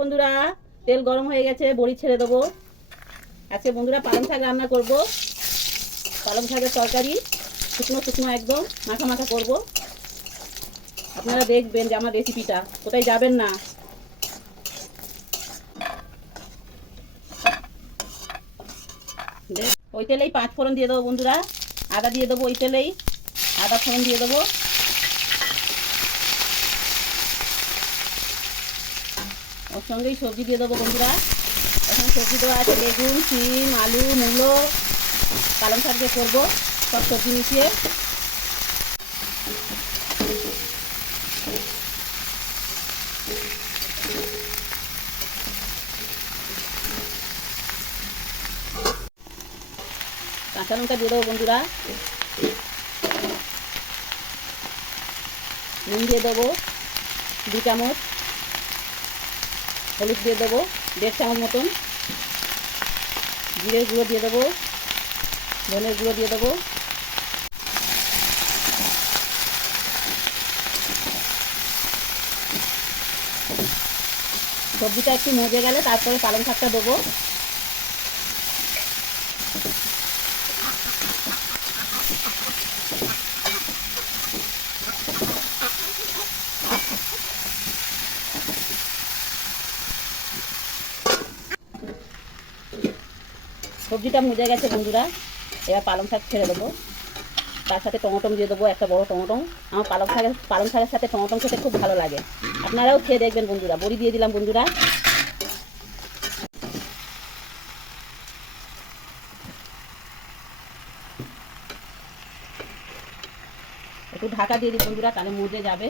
বন্ধুরা, তেল গরম হয়ে গেছে, বড়ি ছেড়ে দেবো। আজকে বন্ধুরা পালং শাক রান্না করব। পালং শাকের তরকারি শুকনো শুকনো একদম মাখা মাখা করব। আপনারা দেখবেন যে আমার রেসিপিটা, কোথায় যাবেন না। ওই তেলেই 5 ফোড়ন দিয়ে দেবো বন্ধুরা। আদা দিয়ে দেবো, ওই তেলেই আদা ফোড়ন দিয়ে দেবো। ওর সঙ্গেই সবজি দিয়ে দেবো বন্ধুরা। এখানে সবজি দেওয়া আছে বেগুন, শিম, আলু, মূলো, পালং শাক দিয়ে করবো, সব সবজি মিশিয়ে। কাঁচা লঙ্কা দিয়ে দেবো বন্ধুরা। নুন দিয়ে দেবো 2 চামচ। হলুদ দিয়ে দেবো 1.5 চামচ মতন। জিরের গুঁড়ো দিয়ে দেবো, ধনের গুঁড়ো দিয়ে দেবো। সবজিটা একটু মজে গেলে তারপরে পালং শাকটা দেবো। সবজিটা মজে গেছে বন্ধুরা, এবার পালং শাক ছেড়ে দেবো। তার সাথে টমেটো দিয়ে দেবো, একটা বড় টমেটো। আমার পালং শাকের সাথে টমেটো খেতে খুব ভালো লাগে। আপনারাও খেয়ে দেখবেন বন্ধুরা। বড়ি দিয়ে দিলাম বন্ধুরা। একটু ঢাকা দিয়ে দিই বন্ধুরা, তাহলে মজে যাবে।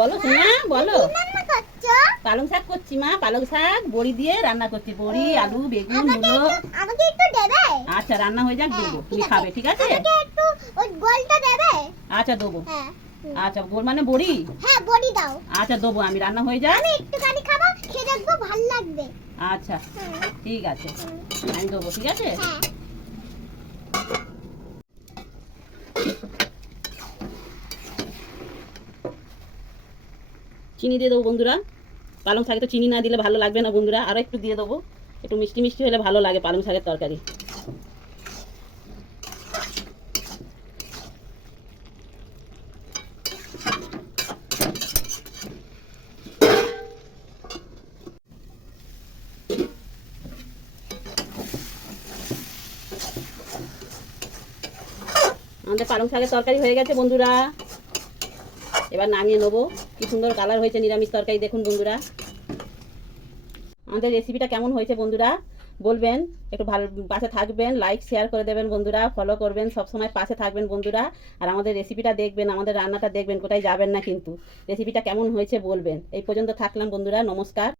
বলো সোনা, বলো। পালং শাক করছি মা, পালং শাক বড়ি দিয়ে রান্না করছি। বড়ি, আলু, বেগুন, মূলো। আমাকে একটু দেবে? আচ্ছা, রান্না হয়ে যাক দেবো, তুমি খাবে, ঠিক আছে? আমাকে একটু ওই গোলটা দেবে? আচ্ছা দেবো। হ্যাঁ। আচ্ছা, গোল মানে বড়ি? হ্যাঁ, বড়ি দাও। আচ্ছা দেবো, আমি রান্না হয়ে যাক। আমি একটুখানি খাবো, খেয়ে দেখবো ভালো লাগবে। আচ্ছা ঠিক আছে, আমি দেবো, ঠিক আছে? হ্যাঁ। চিনি দিয়ে দেবো বন্ধুরা। পালং শাকে তো চিনি না দিলে ভালো লাগবে না বন্ধুরা, আরও একটু দিয়ে দেবো। একটু মিষ্টি মিষ্টি হলে ভালো লাগে পালং শাকের তরকারি। আমাদের পালং শাকের তরকারি হয়ে গেছে বন্ধুরা। এবার নামিয়ে নেবো। কি সুন্দর কালার হয়েছে নিরামিষ তরকারি, দেখুন বন্ধুরা। আমাদের রেসিপিটা কেমন হয়েছে বন্ধুরা বলবেন। একটু ভালো পাশে থাকবেন, লাইক শেয়ার করে দেবেন বন্ধুরা, ফলো করবেন, সব সময় পাশে থাকবেন বন্ধুরা। আর আমাদের রেসিপিটা দেখবেন, আমাদের রান্নাটা দেখবেন, কোথায় যাবেন না কিন্তু। রেসিপিটা কেমন হয়েছে বলবেন। এই পর্যন্ত থাকলাম বন্ধুরা, নমস্কার।